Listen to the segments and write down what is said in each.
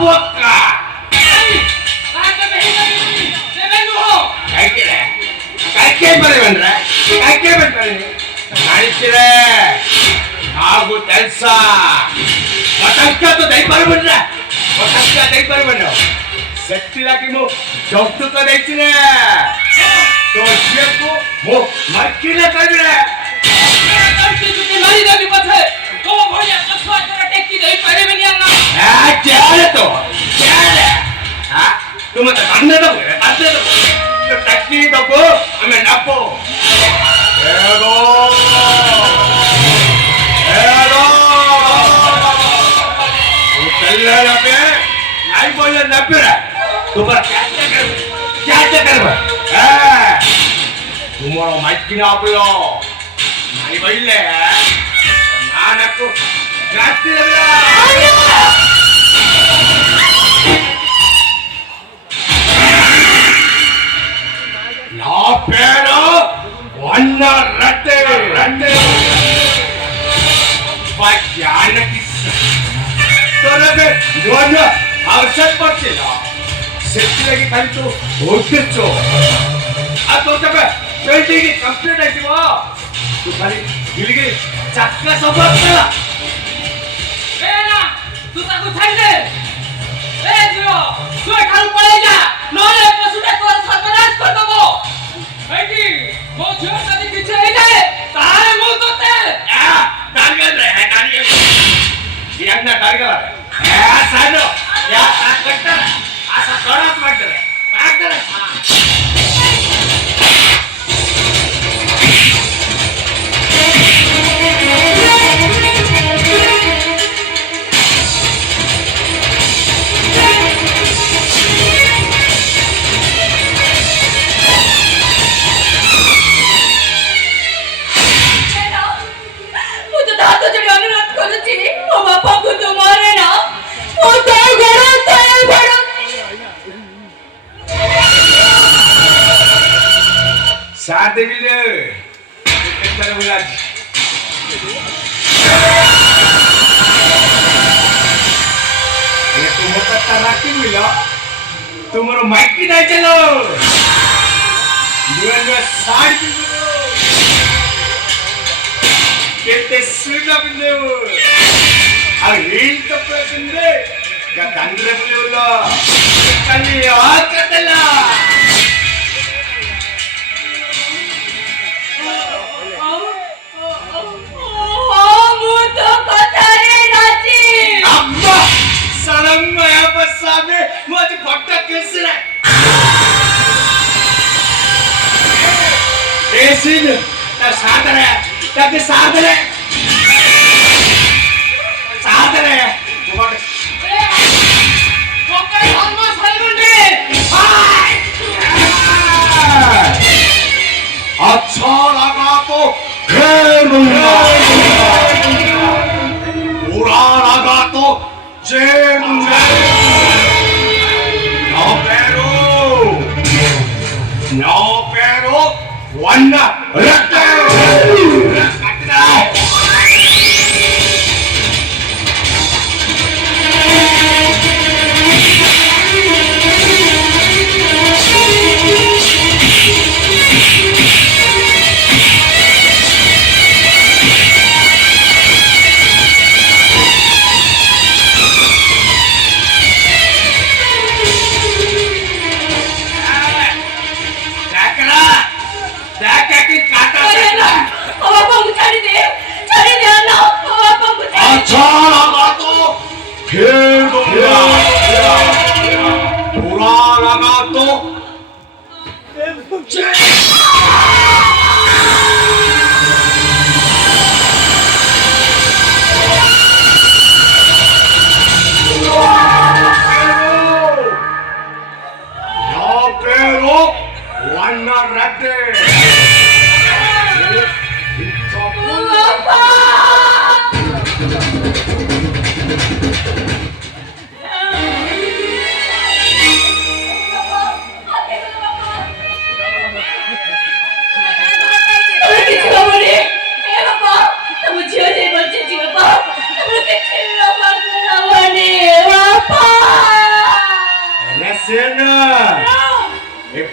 बक्का काय बरे बनरा काय बनತಾರೆ ಕಾಣಿಸ್ತಿದೆ ಹಾಗೂ ಕೆಲಸ ಪಟಕ್ಕ तो दही पर बन रहा पटक्का दही पर बन रहा शक्ति लागी मो डॉक्टर को देखती ने तो ये को मो मक्कीले कर रहा करती तुझे मारी देवी पथे तो वो भैया कसवा तेरा टेकी दही पर बन याना क्या है तो क्या है हां तुम तो बंदे तो टेकी तो को हमें नापो हेलो हेलो चल पे आई बोले न पे तुम्हारा क्या कर तुम्हारा माइक ना आपलो नहीं बोले नाना को जाती ना पेरो वन्ना रटे ज्ञान की तो दोनों आवश्यक पड़ते ना सेफ्टी लगी खाली तो होते चो अब तो जब बिल्डिंग की कंप्लीट है वो तो खाली गिलगी चक्का सब चला ए ना तू ताको छाड़ दे ए तू खाली पड़े जा नोले पशुटा तोर सर्वनाश कर दबो बेटी वो जो कदी पीछे है जाए तारे मुंह तो ते टारगेट है टारगेट ये अपना टारगेट है सानो या करता है ऐसा करत मत करे भाग करे साथ दे ले कितना बोला ये तुम तो तराकी मिला तुम्हारा माइक की नहीं चलो ये साइड भी लो कितने सुना भी लो रील तो पसंदे क्या तंद्रे भी लो कल याद करते ला सामने मुझे भट्टा कैसे है ऐसी ना साधर है ताकि साधर है कोके हम सलमुंडे अच्छा लगा तो खेलूंगा बुरा लगा तो जेलूंगा No pero wanna rakta अच्छा लगा तो खेल दूंगा बुरा लगा तो वरना रहते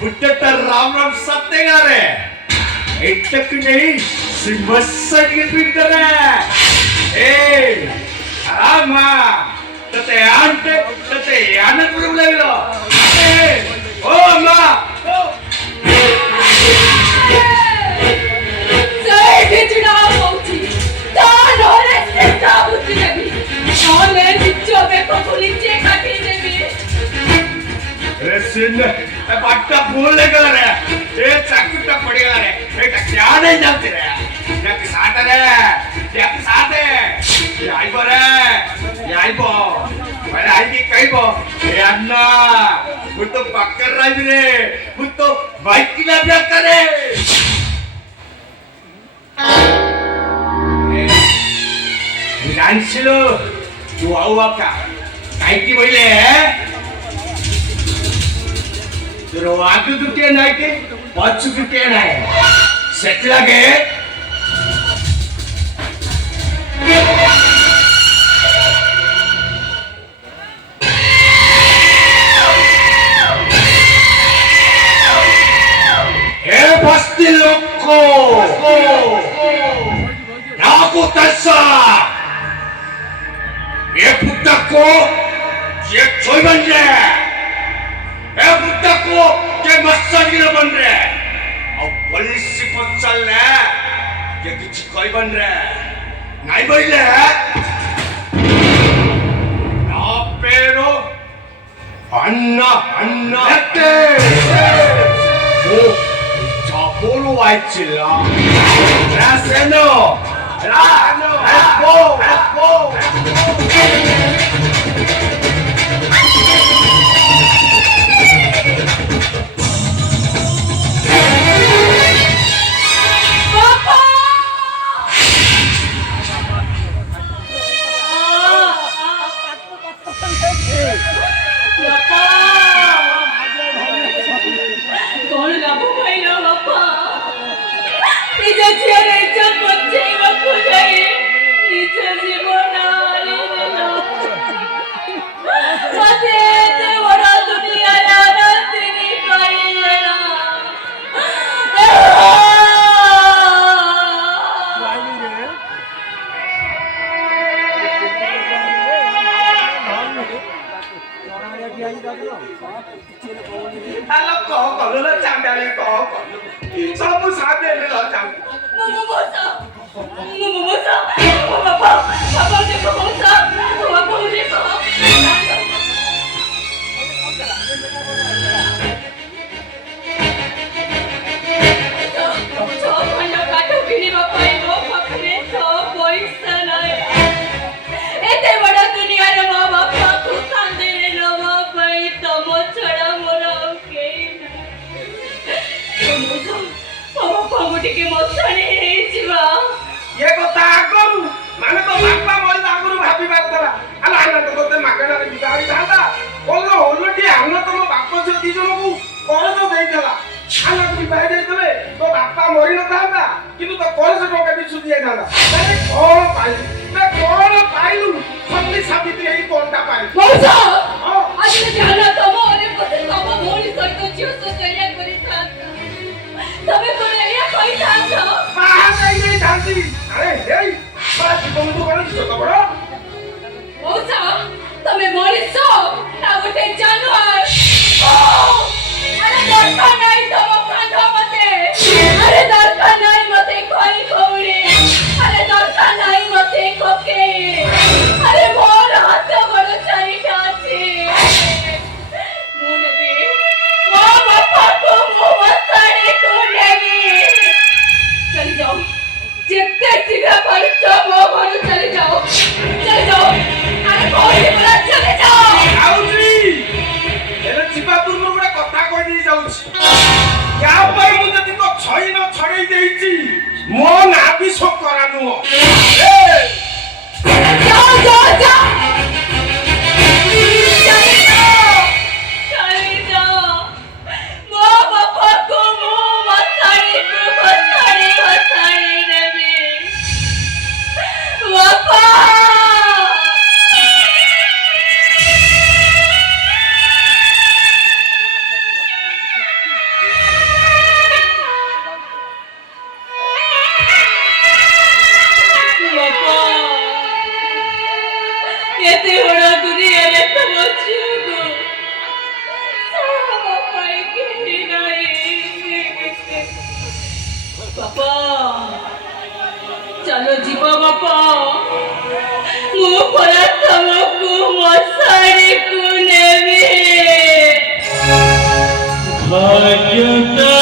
बुद्धता राम राम सत्य गा रे इतक नहीं सिमसन की पीट रे ए आमा तते आनंद प्रॉब्लेम लो ओ अम्मा जय बिचड़ा पहुंची तान होरे सिद्धा बुद्धि देवी नौले बिच्चो बेको पुलिचे काटी देवी ए सिन ए बाटा बोल ले कर रे ए चाकुटा पड़ेगा रे बेटा क्या नहीं जानते रे या के साथ है याई बो मैं आई की कई बो ए अन्ना वो तो पक्कर रही रे वो तो बाइक की ना करे जानছিলো वाव का काय की बोले तर वाटू दुटे नाही के पच्चू दुटे नाही सेटला गे हे बस्ती लोको नाको तस्सा ये पुट्टा को ये छोई बन रहे ये पुट्टा को ये मस्तानी न बन रहे और पुलिस से पता चल रहा ये कुछ कोई बन रहे नहीं बोल रहे ना पेरो अन्ना लगते वो चापोलो वाइट चिल्ला रासेनो Halo kok lu lo chạm đeo lên kok sao muốn sát lên lo chạm ଟିକେ ମଶାଣି ହେଇଯିବା ये କଥା ଆଗରୁ ମାନେ ତ ବାପା ମରିଲା ଆଗରୁ ଭାବି ପାରୁଥିଲା ଆଲା ଆନା ତ ତତେ ମାଗଣାରେ ବିଦାରି ଥାନ୍ତା ବୋଲ ଓଲଟି ଆନା ତମ ବାପ ଝିଅ ଦି ଜଣକୁ କରଜ ଦେଇଥିଲା ଆନା ବି ବାହାରି ଯାଇଥିଲେ ତ ବାପା ମରି ନଥାନ୍ତା କିନ୍ତୁ ତ କରଜ ଟଙ୍କା ବି ସୁଧି ଯାଇଥାନ୍ତା ମାନେ କଣ ପାଇଲୁ ସତୀ ସାବିତ୍ରୀ ଏଇ କଣଟା ପାଇଲୁ ମଉସା ଆଜି ଧ୍ୟାନ ତମ ଅନେକ ତମ ଭଉଣୀ ସହିତ ଝିଅ ସଜୟା କରିଥାନ୍ତା ତମେ କଣ ଏଇଆ କହିଥାନ୍ତ ବାହା ଯାଇ ଥାନ୍ତି ଆରେ ହେଇ ବାହା ଜୀବନ ତୁ କଣ କିଛି ତ ବଡ ମଉସା ତମେ ମଣିଷ ନା ଗୋଟେ ଜାନୁଆର ଆରେ ଦରକାର ନାହିଁ ତମ କାନ୍ଧ ମତେ ଆରେ ଦରକାର ନାହିଁ ମତେ ଖଇ ଖଉଡି ଆରେ ଦରକାର ନାହିଁ ମତେ କୋକେ ଆରେ ମୋର ହାତ ଗୋଡ଼ ଚାରିଟା ଅଛି ମୁଁ ନେବି ମୋ ବାପାକୁ ମୁଁ ମଶାଣିକୁ ନେବି चली जाओ जितने शीघ्र पारुଛ ମୋ ଘରୁ चली जाओ अरे कोई बोला चले जाओ ଆଉଜି ଏରେ ଯିବା ପୂର୍ବରୁ ଗୋଟେ କଥା କହି ଦେଇ ଯାଉଛି ୟା ପରେ ମୁଁ ଯଦି ତ ଛଇ ନ ଛଡେଇ ଦେଇଛି ମୋ ନାଁ ବି ଶୋକରା ନୁହଁ जाओ देवड़ा दुनिया ने तमचियो को सावा पाई के नहीं पापा चलो जीवा बापा मु परा तमको मसारी को नेबे भाग्यता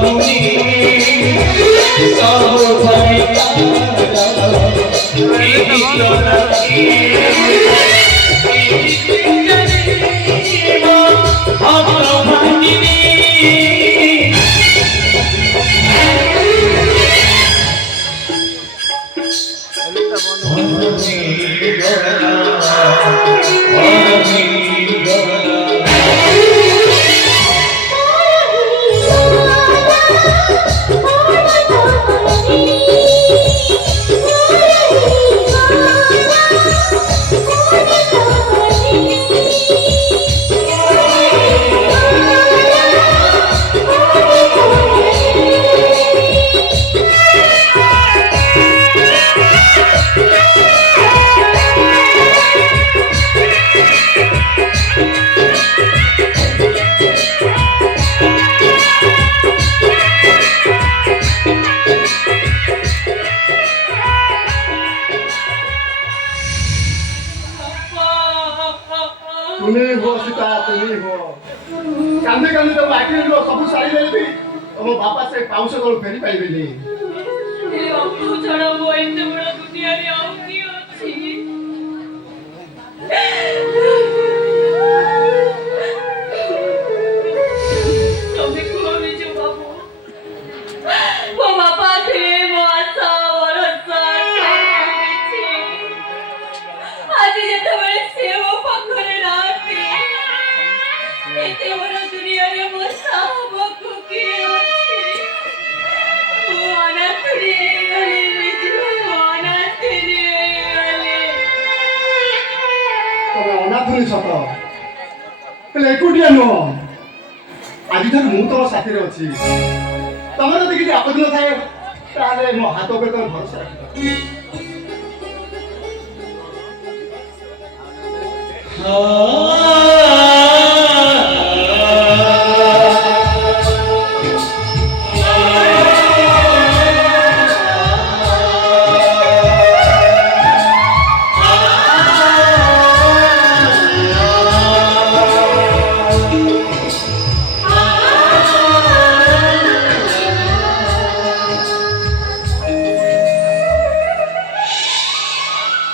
ভুলি সব ভাবি তারা এই জননী तुम्ही हो सीता तुम्ही हो कांदे कांदे तो बाकी सब सारी देबी तुम बापा से पाउस को फेरी पाइबेनी ହେଲେ ଅପୁ ଛଡ଼ା ମୋ ଏତେ ବଡ଼ ଦୁନିଆରେ ଆଉ କିଏ ଅଛି? ତମେ କୁହ ବିଜୁ ବାବୁ, ମୋ ବାପା ଥିଲେ ମୋ ଆଶା ଭରସା ସବୁ କିଛି। ଆଜି ଯେତେବେଳେ ସେ ମୋ ପାଖରେ ନାହାନ୍ତି, ଏତେ ବଡ଼ ଦୁନିଆରେ ମୋ ସାହବକୁ କିଏ ଅଛି? ମୁଁ ଅନାଥରେ ହେଇଗଲି ବିଜୁ, ଅନାଥରେ ହେଇଗଲି। ତମେ ଅନାଥୁନି ସତ ହେଲେ ଏକୁଟିଆ ନୁହଁ ଆଜିଠାରୁ ମୁଁ ତମ ସାଥିରେ ଅଛି ତମର ଯଦି କିଛି ଆପତ୍ତି ନଥାଏ ତାହେଲେ ମୋ ହାତ ଉପରେ ତମେ ଭରସା ରଖିବ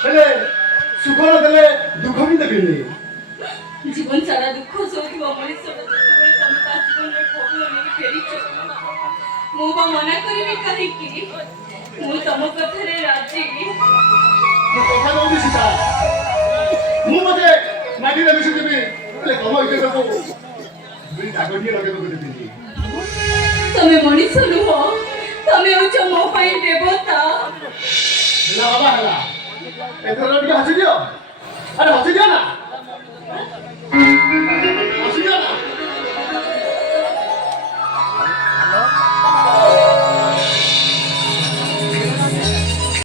ହେଲେ ସୁଖ ନ ଦେଲେ ଦୁଃଖ ବି ଦେବିନି ଜୀବନ ସାରା ଦୁଃଖ ସହୁଥିବା ମଣିଷଟା ଯେତେବେଳେ ତମେ ତା ଜୀବନରେ ଭୋଗ ନେଇ ଫେରିଛ, ମୁଁ ବା ମନା କରିବି କାହିଁକି? ମୁଁ ତମ କଥାରେ ରାଜି। ମୋ କଥା କହୁଛି ସୀତା ମୁଁ ମୋତେ ମାଟିରେ ମିଶିଦେବି ହେଲେ ତମ ଇଚ୍ଛାକୁ ଦୁଇ ଦାଗ ଟିକେ ଲଗେଇବାକୁ ଦେବିନି ତମେ ମଣିଷ ନୁହଁ, ତମେ ହଉଛ ମୋ ପାଇଁ ଦେବତା। ହେଲା ବାବା ହେଲା ଏଥର ଟିକେ ହସି ଦିଅ ଆରେ ହସି ଦିଅ ନା